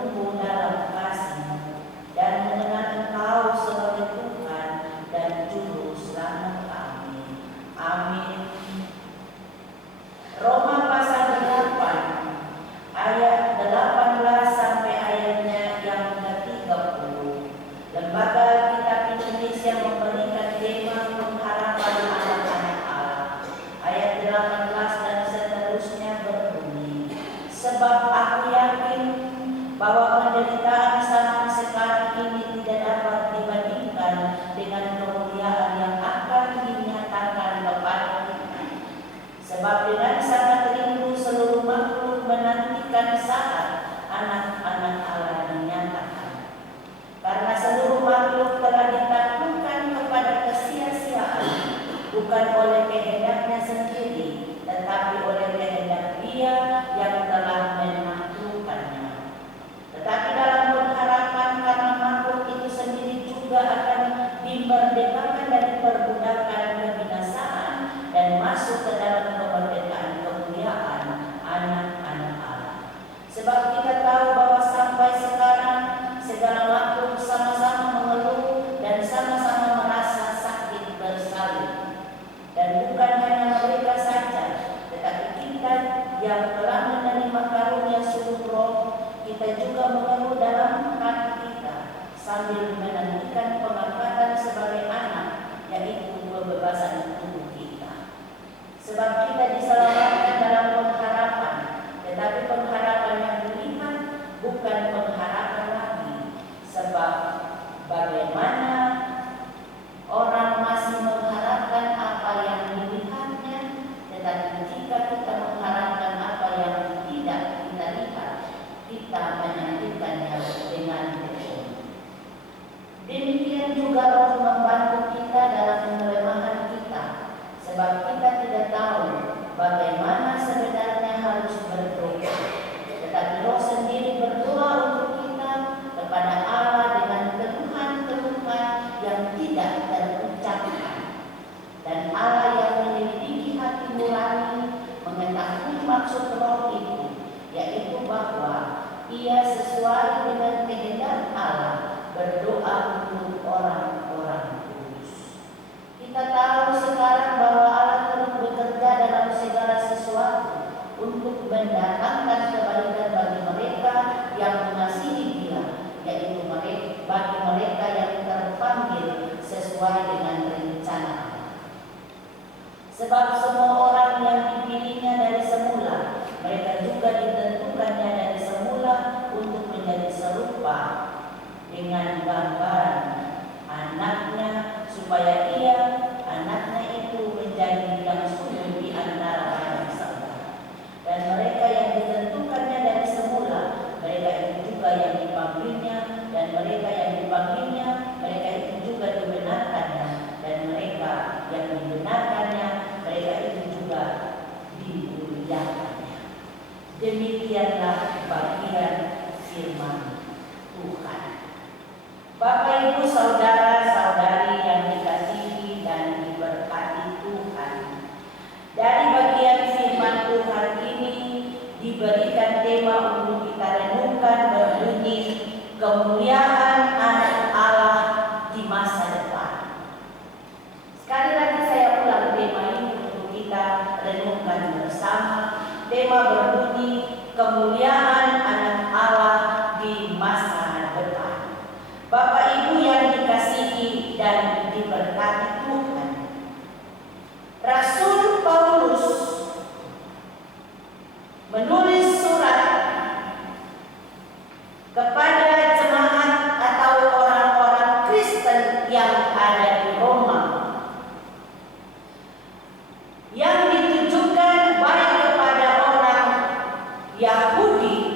bertumbuh dalam kasih dan mengenal Engkau sebagai Tuhan dan Juru Selamat kami. Amin. Roma pasal 8 ayat 18 sampai ayatnya yang ke-30. Lembaga Alkitab Indonesia memberikan tema pengharapan anak-anak Allah. Ayat 18 dan seterusnya berbunyi, sebab aku yakin bahwa penderitaan zaman sekarang ini tidak dapat dibandingkan dengan kemuliaan yang akan dinyatakan kepada kita. Sebab dengan sangat rindu seluruh makhluk menantikan saat anak-anak Allah dinyatakan. Karena seluruh makhluk telah ditaklukkan kepada kesia-siaan, bukan oleh kehendaknya sendiri, tetapi oleh kehendak Dia yang telah menaklukkannya. Tetapi dalam pengharapan karena makhluk itu sendiri juga akan dimerdekakan dari perbudakan kebinasaan dan masuk ke dalam kemerdekaan kemuliaan anak-anak Allah. Sebab kita tahu bahwa sampai sekarang segala makhluk sama-sama mengeluh dan sama-sama merasa sakit bersalin. Dan bukan hanya mereka saja, tetapi kita yang telah menerima karunia sungguh roh, kita juga mengeluh dalam hati kita sambil menantikan pengangkatan sebagai anak, yaitu kebebasan tubuh kita. Sebab kita diselamatkan dalam pengharapan, tetapi pengharapan yang dilihat bukan pengharapan lagi. Sebab bagaimana orang masih mengharapkan apa yang dilihatnya, tetapi jika kita mengharapkan apa yang tidak kita lihat, kita menantikannya dengan tekun. Demikian juga Roh membantu kita dalam kelemahan kita, sebab kita tidak tahu bagaimana sebenarnya harus berdoa. Tetapi Roh sendiri berdoa untuk kita kepada Allah dengan keluhan-keluhan yang tidak terucapkan. Dan Allah yang menyelidiki hati nurani mengetahui maksud Roh itu, yaitu bahwa Ia sesuai dengan kehendak Allah berdoa untuk orang-orang kudus. Kita tahu sekarang bahwa Allah terus bekerja dalam segala sesuatu untuk mendatangkan kebaikan bagi mereka yang mengasihi Dia, yaitu bagi mereka yang terpanggil sesuai dengan rencana. Sebab semua orang yang dipilihnya dari semula, mereka juga ditentukannya dari semula untuk menjadi serupa dengan gambaran anaknya, supaya Ia, anaknya itu menjadi yang sulung di antara banyak saudara. Dan mereka yang ditentukannya dari semula, mereka itu juga yang dipanggilnya, dan mereka yang dipanggilnya, mereka itu juga dibenarkannya, dan mereka yang dibenarkannya, mereka itu juga dimuliakannya. Demikianlah bagian firman Tuhan. Bapak Ibu saudara-saudari yang dikasihi dan diberkati Tuhan, dari bagian firman Tuhan ini diberikan tema untuk kita renungkan berbunyi kemuliaan anak Allah di masa depan. Sekali lagi saya ulang tema ini untuk kita renungkan bersama. Tema berbunyi kemuliaan anak Allah di masa depan. Bapak Ibu yang dikasihi dan diberkati Tuhan, Rasul Paulus menulis surat kepada jemaat atau orang-orang Kristen yang ada di Roma, yang ditujukan baik kepada orang Yahudi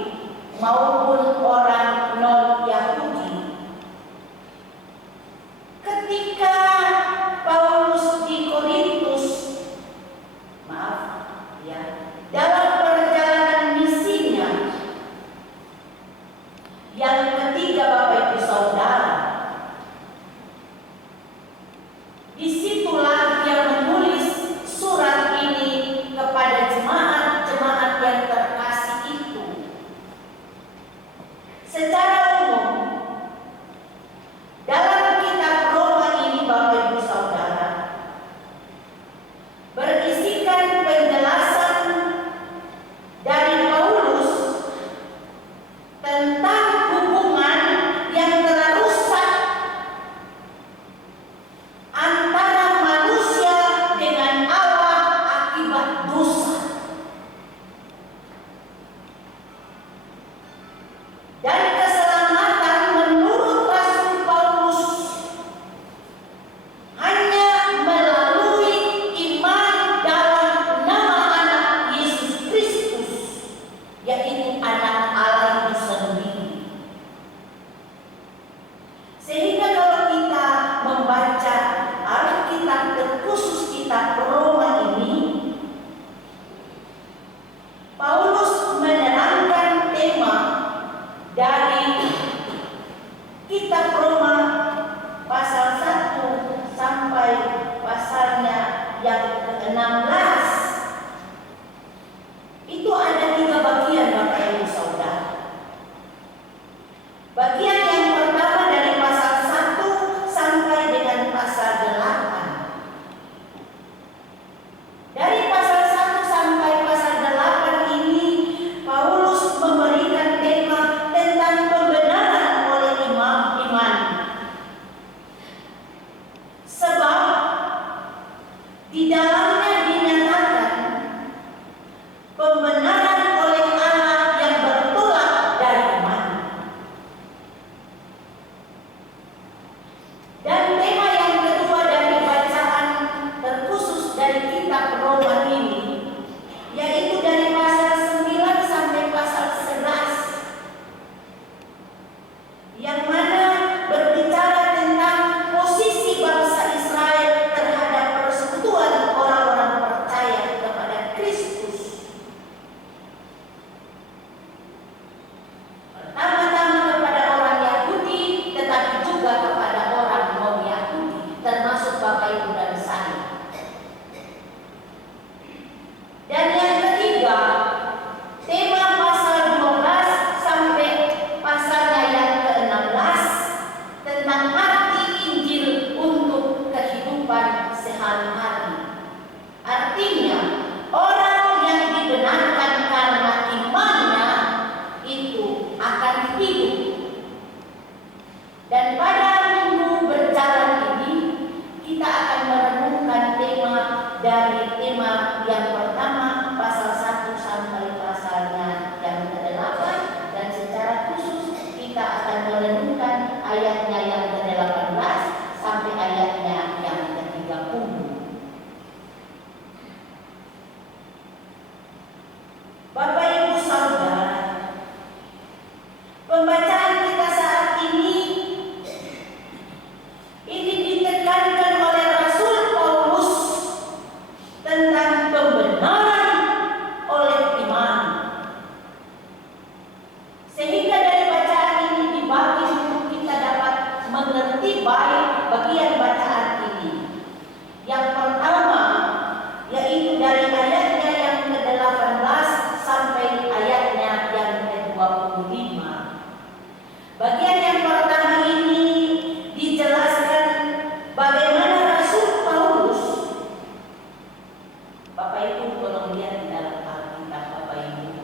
Ibu tolong lihat di dalam Alkitab Bapak Ibu,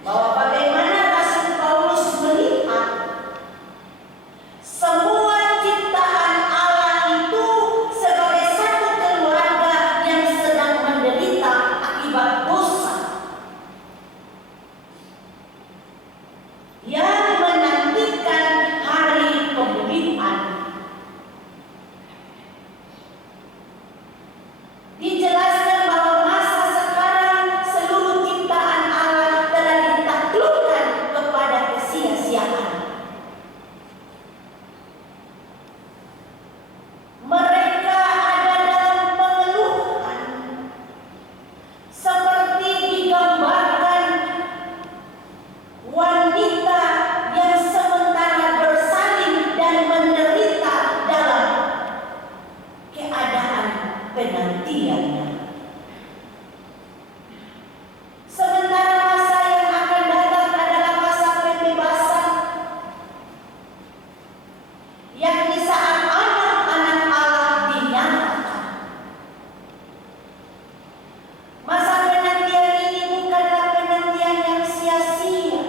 bahwa bagaimana Rasul Paulus melihat semua ciptaan Allah itu sebagai satu keluarga yang sedang menderita akibat dosa, yang menantikan hari pemulihan. Dijelaskan bahwa masa sekarang seluruh ciptaan Allah telah ditaklukkan kepada kesia-siaan. Mereka ada dalam pengeluhan, seperti digambarkan wanita yang sementara bersalin dan menderita dalam keadaan penantiannya. Sementara masa yang akan datang adalah masa pembebasan, yakni saat anak-anak Allah dinyatakan. Masa penantian ini bukanlah penantian yang sia-sia,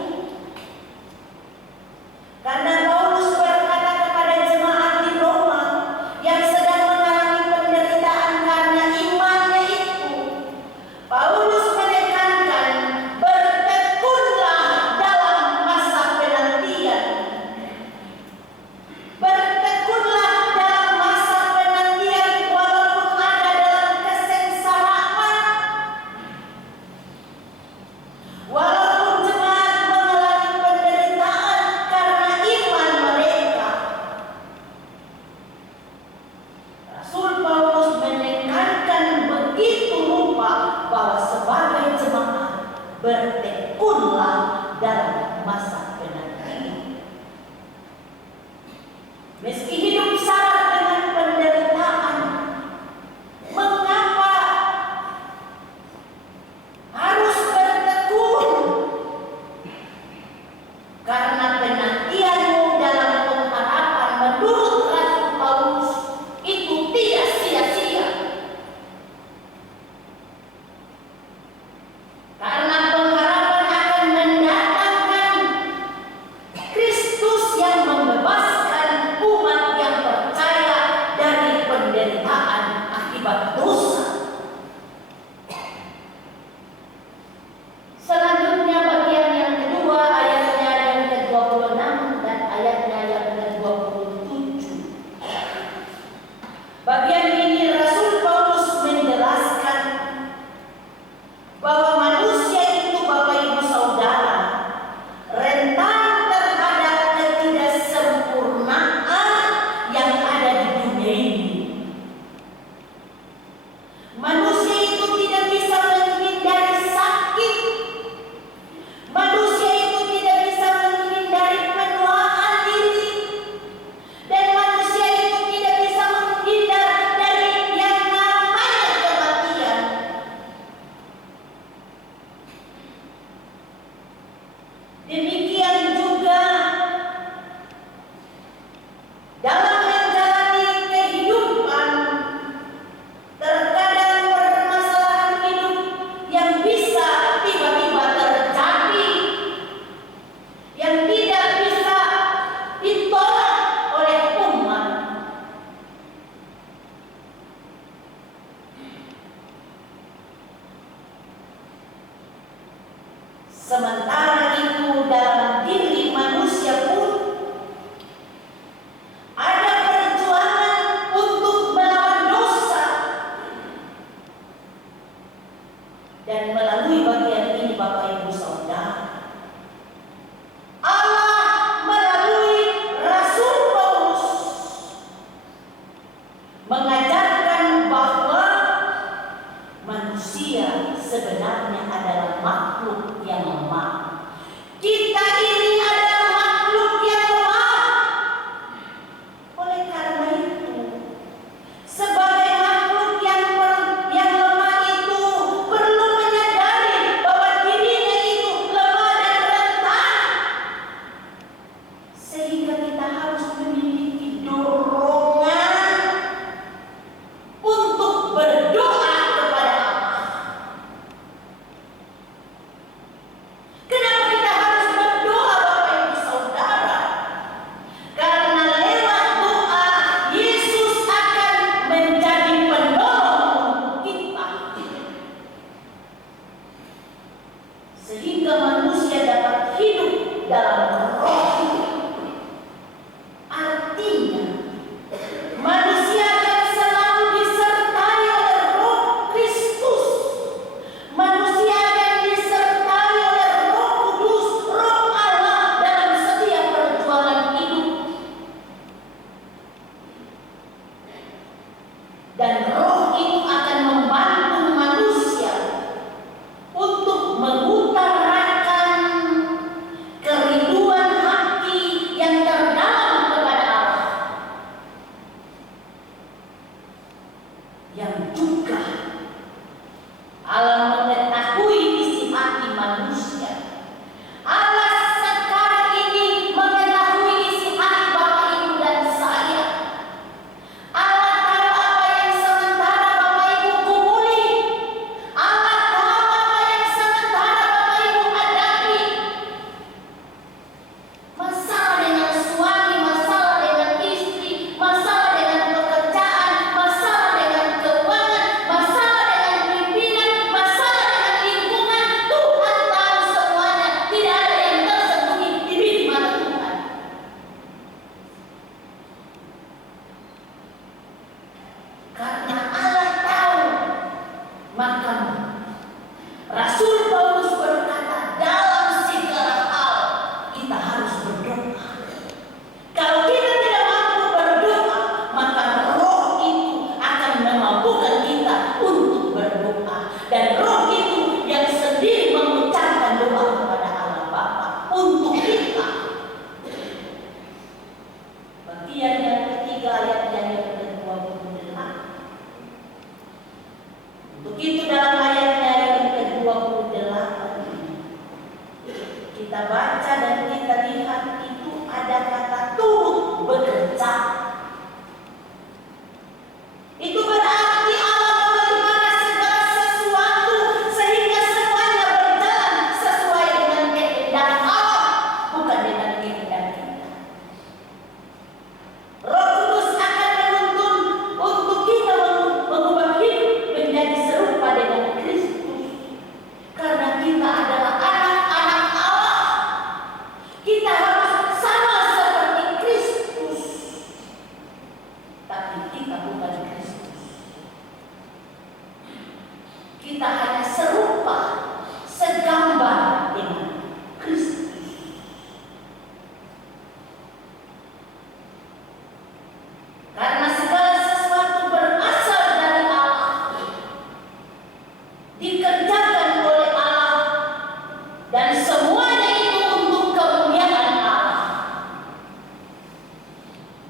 karena Paulus berkata kepada jemaat di Roma yang sedang mengalami penderitaan karena imannya itu, Paulus menekankan, bertekunlah dalam masa penantian. Bertekunlah dalam masa penantian walaupun ada dalam kesengsaraan. Walaupun jemaat mengalami penderitaan karena iman mereka, Rasul Paulus menekankan begitu rupa bahwa sebagai jemaat bertekunlah dalam masa penantian. Meski hidup syarat dengan penderitaan, mengapa harus bertekun? Karena penantianmu dalam pengharapan menurut Rasul Paulus itu tidak sia-sia. Karena pengharapan akan mendatangkan Kristus yang membebaskan umat yang percaya dari penderitaan akibat dosa. Selanjutnya bagian yang kedua, ayatnya yang ke-26 dan ayatnya yang ke-27. Bagian ini Rasul Paulus menjelaskan bahwa manusia itu, Bapak Ibu Saudara, rentan terhadap ketidaksempurnaan yang ada di dunia ini. Manusia itu tidak bisa menghindari sakit. Manusia itu tidak bisa menghindari penuaan diri. Dan manusia itu tidak bisa menghindar dari yang namanya kematian. Demikian juga dalam menjalani kehidupan, terkadang permasalahan hidup yang bisa tiba-tiba terjadi, yang tidak bisa ditolak oleh umat. Sementara itu dalam diri manusia pun ada perjuangan untuk melawan dosa. Dan melalui bagian ini, Bapak Ibu Saudara, Allah melalui Rasul Paulus mengajarkan bahwa manusia sebenarnya adalah makhluk yang lemah. Kita ini adalah makhluk yang lemah. Oleh karena itu, sebagai makhluk yang lemah itu perlu menyadari bahwa dirinya itu lemah dan rentan, sehingga kita harus memiliki dorongan untuk berdoa kepada Allah. sehingga manusia dapat hidup dalam roh. Artinya, manusia akan selalu disertai oleh Roh Kristus. Manusia akan disertai oleh Roh Kudus, Roh Allah dalam setiap perjuangan hidup. Dan roh itu akan membantu manusia untuk mengutarakan kerinduan hati yang terdalam kepada Allah, yang juga Allah mengetahui isi hati manusia. Allah sekarang ini mengetahui isi hati Bapak Ibu dan saya. Allah tahu apa yang sementara Bapak Ibu gumuli. Allah tahu apa yang sementara Bapak Ibu hadapi. Masalah dengan suami, masalah dengan istri, masalah dengan pekerjaan, masalah dengan keuangan, masalah dengan pimpinan, masalah dengan lingkungan. Tuhan tahu semuanya. Tidak ada yang tersembunyi di bilik mata Tuhan. Karena Allah tahu, maka Rasul Paulus berkata, dalam segala hal kita harus berdoa. Kalau kita tidak mampu berdoa, maka roh itu akan memampukan kita untuk berdoa. Dan roh itu yang sendiri mengucapkan doa kepada Allah Bapa untuk kita. Bagian yang ketiga ayat yang ke-28. Untuk itu dalam ayatnya yang ke-28 kita baca dan kita lihat itu ada kata turut bekerja. Itu berarti Allah memelihara segala sesuatu sehingga semuanya berjalan sesuai dengan kehendak Allah, bukan dengan kehendak kita. Roh Kudus akan menuntun untuk kita mengubah hidup menjadi serupa dengan Kristus. Karena kita adalah anak-anak Allah. Kita harus sama seperti Kristus. Tapi kita bukan Kristus. Kita hanya serupa, segambar dengan Kristus. Karena segala sesuatu berasal dari Allah, dikerjakan oleh Allah, dan semuanya itu untuk kemuliaan Allah.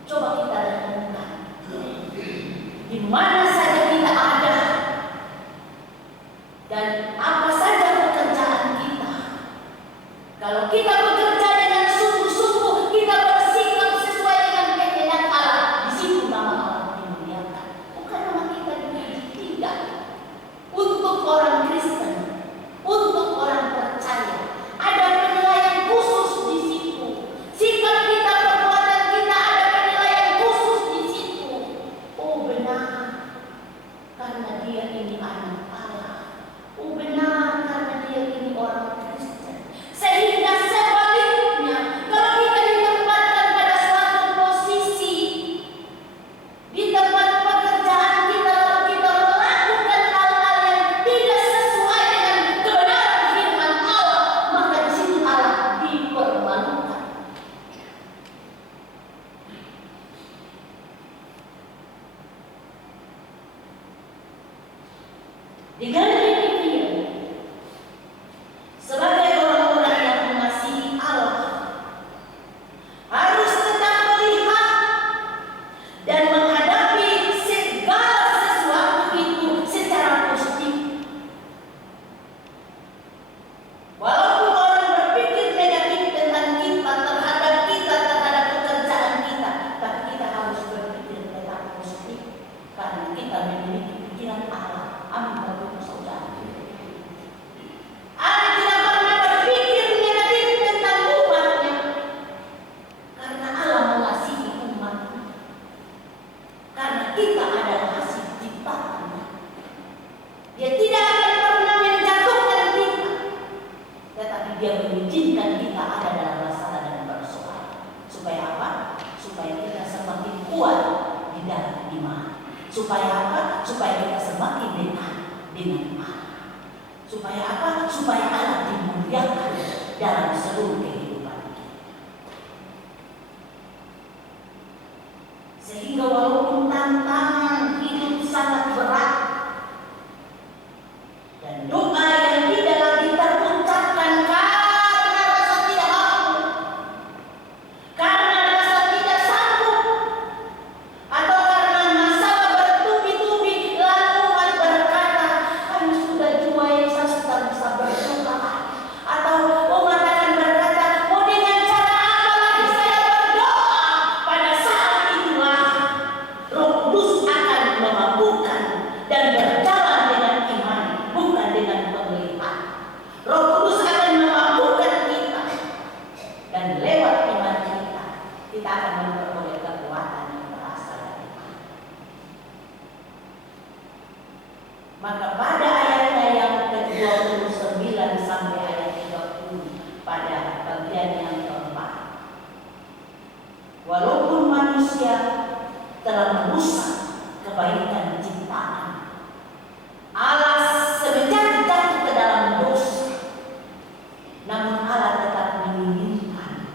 Coba kita renungkan, di mana saja kita ada dan apa saja pekerjaan kita. Kalau kita bekerja dengan sungguh-sungguh, kita bersikap sesuai dengan kehendak Allah, di situ nama Allah dimuliakan. Bukan nama kita dipuji, tidak. Untuk orang Kristen, untuk orang percaya, ada penilaian khusus di situ. Sikap kita, perbuatan kita ada penilaian khusus di situ. Oh benar, karena dia ini anak Allah. Oh benar, Supaya apa? Supaya Allah dimuliakan dalam seluruh kehidupan kita. Sehingga walaupun tantangan hidup sangat berat dan doa yang tidak lagi terucapkan karena rasa tidak mampu, karena rasa tidak sanggup, atau karena masalah bertubi-tubi, lalu umat berkata, kami sudah jua yang saya sudah bisa berdoa. Atau umat akan berkata, oh dengan cara apa lagi saya berdoa? Pada saat itulah Roh Kudus akan memampukan dan berjalan dengan iman, bukan dengan pemeliharaan. Roh Kudus akan memampukan kita, dan lewat iman kita akan memperoleh kekuatan yang berasal dari Allah. Maka pada ayatnya yang ke-29 sampai ayat 30 pada bagian yang keempat, walaupun manusia telah merusak kebaikan ciptaan, Allah semenjak jatuh ke dalam dosa, namun Allah tetap menginginkan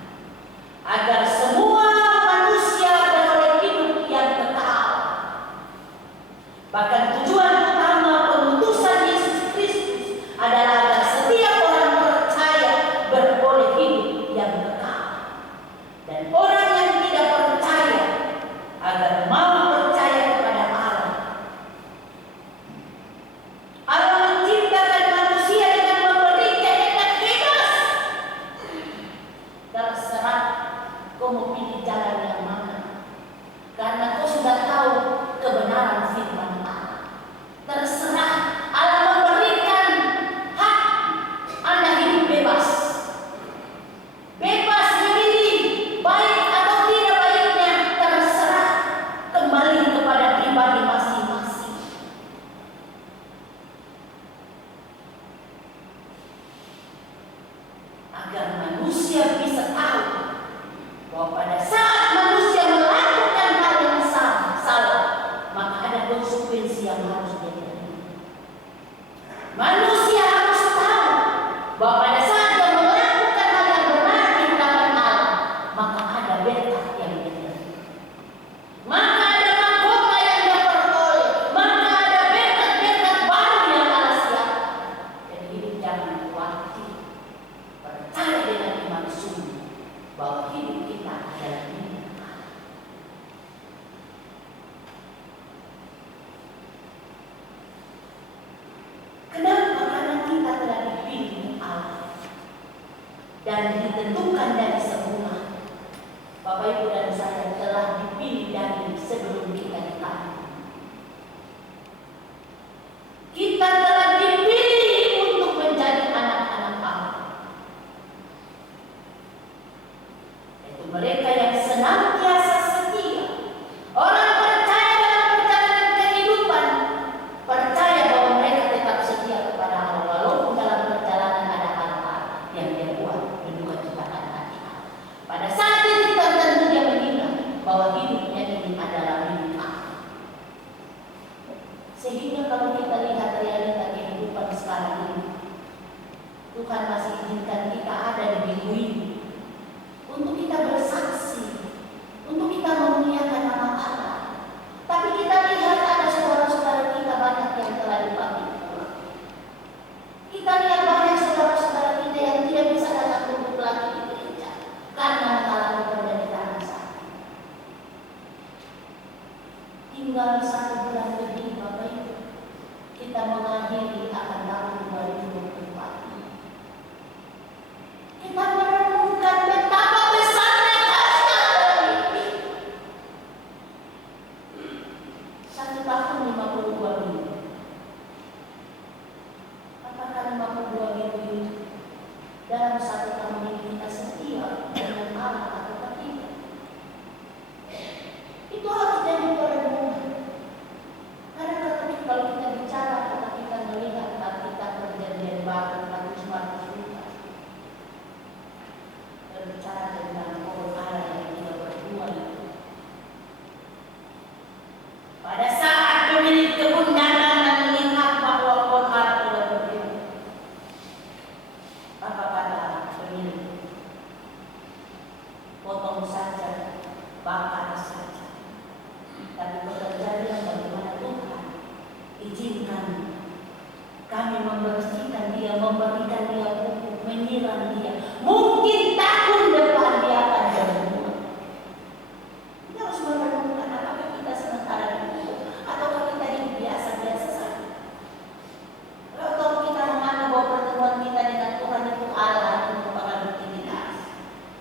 agar semua manusia beroleh hidup yang kekal. Bahkan tujuan utama pengutusan Yesus Kristus adalah agar setiap orang percaya beroleh hidup yang kekal, dan orang yang tidak percaya agar mau percaya kepada Allah. Allah menciptakan manusia dengan memberi kehendak bebas. Terserah kau mau pilih jalan yang mana, karena kau sudah tahu kebenaran firman Allah. Terserah, Allah memberikan hak Anda hidup bebas. Bebas memilih baik atau tidak baiknya, terserah, kembali kepada pribadi masing-masing. Agar manusia bisa tahu bahwa pada saat manusia melakukan hal yang salah, maka ada konsekuensi yang harus diterima. Manusia harus tahu bahwa pada saat dia melakukan hal yang benar di hadapan Allah, maka ada berkat yang diterima, maka ada mahkota yang dia peroleh, maka ada berkat-berkat baru yang Allah siapkan. Jadi hidup jangan khawatir, percaya dengan iman sungguh bahwa hidup kita adalah milik Allah. Kenapa? Karena kita telah dipilih Allah dan ditentukan dari semula. Bapak Ibu dan saya telah dipilih dari sebelum kita dilahirkan. Kita telah dipilih untuk menjadi anak-anak Allah. Itu mereka yang senantiasa setia. Orang percaya dalam perjalanan kehidupan, percaya bahwa mereka tetap setia kepada Allah walaupun dalam perjalanan ada hal-hal yang dia buat menduga ciptaan hati Allah. Pada saat itu tertentu dia mengingat bahwa hidupnya ini adalah milik Allah. Sehingga kalau kita lihat realita kehidupan sekarang ini, Tuhan masih izinkan kita ada di minggu ini untuk kita bersaksi, untuk kita memuliakan nama Allah. Tapi kita lihat ada saudara-saudara kita banyak yang telah dipanggil pulang. Kita lihat banyak saudara-saudara kita yang tidak bisa datang duduk lagi di gereja karena mengalami penderitaan sakit. Tinggal 1 bulan lebih, Bapak Ibu, kita mengakhiri akan tahun 2024 ini. kehadiran Dia. Mungkin tahun depan Dia akan berbuat. Kita harus merenungkan apakah kita sementara itu atau kita hidup biasa-biasa saja. Kalau kita menganggap bahwa pertemuan kita dengan Tuhan itu Allah itu merupakan rutinitas,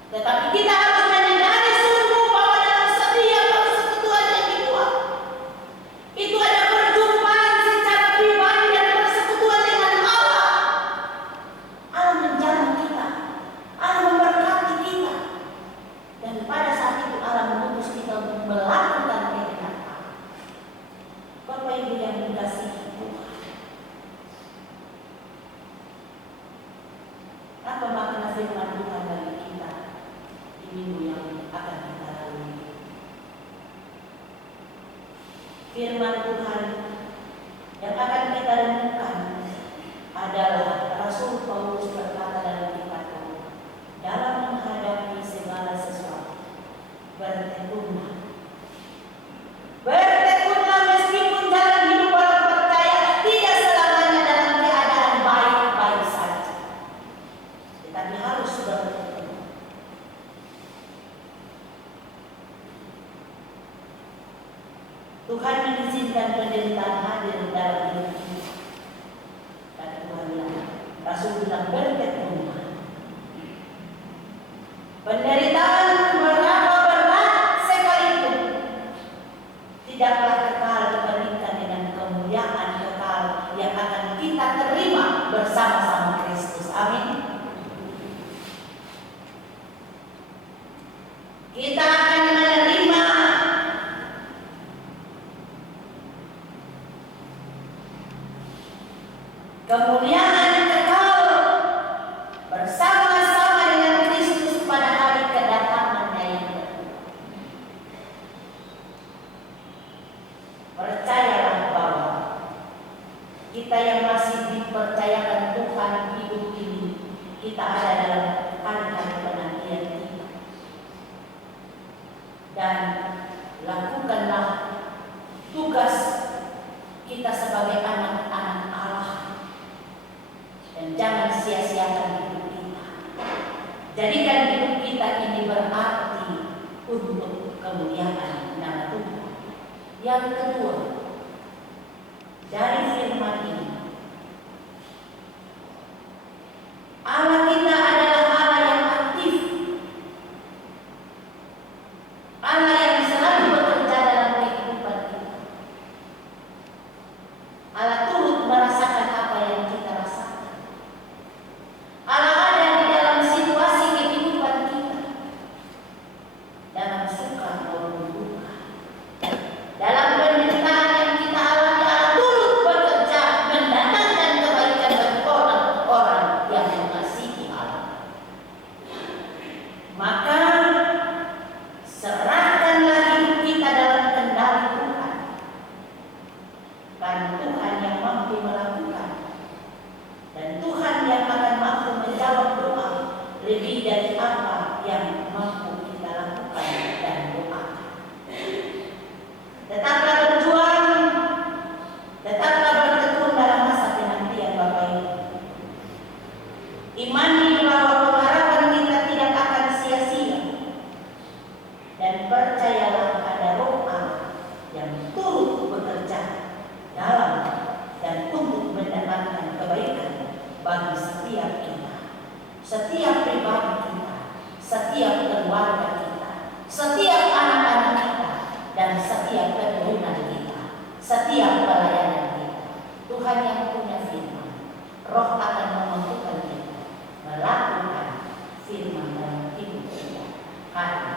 tetapi kita harus menyadari sungguh bahwa dalam setiap persekutuan yang dibuat itu ada perjumpaan secara pribadi dan persekutuan dengan Allah. Allah menjamah kita, Allah memberkati kita, dan pada saat itu Allah mengutus kita untuk melakukan kehendak Allah. Bapak Ibu yang dikasihi Tuhan, apa makna firman Tuhan bagi kita di minggu yang akan kita lalui? Firman Tuhan yang akan kita renungkan adalah Rasul Paulus berkata dalam kitab Roma, dalam menghadapi segala sesuatu bertekunlah. Bertekunlah meskipun jalan hidup orang percaya tidak selamanya dalam keadaan baik-baik saja, tetapi harus bertekun. Tuhan mengizinkan penderitaan hadir dalam hidup kita. Dan Tuhan bilang, Rasul bilang bertekunlah. Penderitaan berapa berat sekalipun tidaklah kekal dibandingkan dengan kemuliaan kekal yang akan kita terima bersama-sama Kristus. Amin. Kita akan menerima kemuliaan kekal bersama-sama dengan Kristus pada hari kedatangannya yang kedua. Percayalah bahwa kita yang masih dipercayakan Tuhan hidup ini, kita ada dalam hari-hari penantian kita. Dan lakukanlah tugas kita sebagai anak-anak Allah. Dan jangan sia-siakan hidup kita. Jadikan hidup kita ini berarti untuk kemuliaan nama Tuhan. Yang kedua, dari firman ini, Allah kita adalah Allah yang aktif, Allah yang selalu bekerja dalam kehidupan kita. Allah turut merasakan apa yang kita rasakan. Allah ada di dalam situasi kehidupan kita, dalam suka maupun duka, dalam penderitaan yang kita alami. Allah turut bekerja mendatangkan kebaikan bagi orang-orang yang mengasihi Allah. Maka serahkanlah hidup kita dalam kendali Tuhan, karena Tuhan yang mampu melakukan, dan Tuhan yang akan mampu menjawab doa lebih dari apa yang mampu kita lakukan dan doakan. Tetaplah berjuang, tetaplah bertekun dalam masa penantian Bapak Ibu. Imani bahwa pengharapan kita tidak akan sia-sia, dan percayalah ada Roh Allah yang turut bekerja dalam dan untuk mendapatkan kebaikan bagi setiap kita, setiap pribadi kita, setiap keluarga kita, setiap anak-anak kita, dan setiap keturunan kita, setiap pelayanan kita. Tuhan yang punya firman, Roh akan memampukan kita melakukan firman dalam hidup kita hari